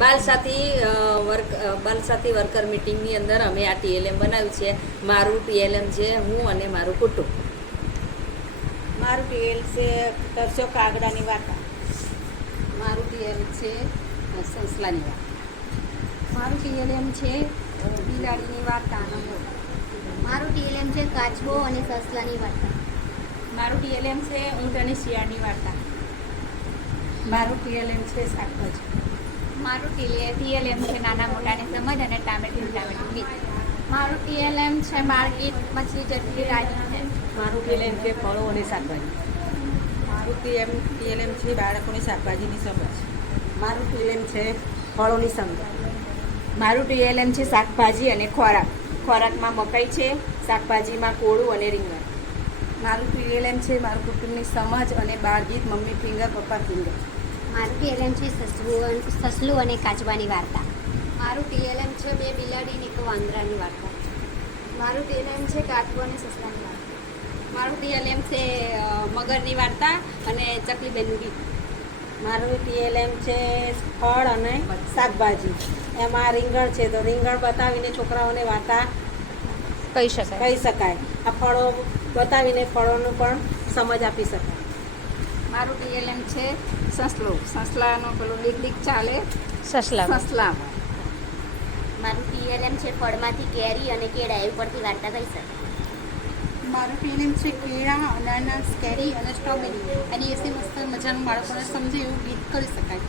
બાલસાથી worker મીટિંગની અંદર અમે આ ટીએલએમ બનાવ્યું છે. મારું ટીએલએમ છે હું અને મારું કુટુંબ. મારું ટીએલ છે તરસો કાગડાની વાર્તા. મારું ટીએલએમ છે સંસલાની વાત. મારું ટીએલએમ છે બિલાડીની વાર્તા. મારું ટીએલએમ છે કાચબો અને સસલાની વાર્તા. મારું ટીએલએમ છે ઊંટ અને શિયાળની વાર્તા. મારું ટીએલએમ છે શાકભાજી. મારું ટીએલએમ છે નાના મોટાની સમજ અને ટામેટું ગીત. મારું ટીએલએમ છે બાળગીત મછલી ચટણી રાજી. મારું ટીએલએમ છે ફળો અને શાકભાજી. મારું ટીએલએમ છે બાળકોની શાકભાજીની સમજ. મારું ટીએલએમ છે ફળોની સમજ. મારું ટીએલએમ છે શાકભાજી અને ખોરાક. ખોરાકમાં મકાઈ છે, શાકભાજીમાં કોળું અને રીંગણ. મારું ટીએલએમ છે મારું કુટુંબની સમજ અને બાળગીત મમ્મી ફિંગર પપ્પા ફિંગર. મારું ટીએલએમ છે સસલું અને કાચબાની વાર્તા. મારું ટીએલએમ છે બે બિલાડી ને એક વાંદરાની વાર્તા. મારું ટીએલએમ છે કાચબો અને સસલાની વાર્તા. મારું ટીએલએમ છે મગરની વાર્તા અને ચકલીબેનનું ગીત. મારું ટીએલએમ છે ફળ અને શાકભાજી. એમાં રીંગણ છે તો રીંગણ બતાવીને છોકરાઓને વાર્તા કહી શકાય. કહી શકાય. આ ફળો બતાવીને ફળોનું પણ સમજ આપી શકાય. મારું ટીએલએમ છે સસલાનો પેલો ડીક ચાલે સસલા. મારું ટીએલએમ છે ફળમાંથી કેરી અને કેળા એ ઉપરથી વાર્તા કહી શકાય. મારું ટીએલએમ છે કેળા અનાનસ કેરી અને સ્ટ્રોબેરી અને એસી મસ્ત મજાનું બાળકોને સમજે એવું ગીત કરી શકાય.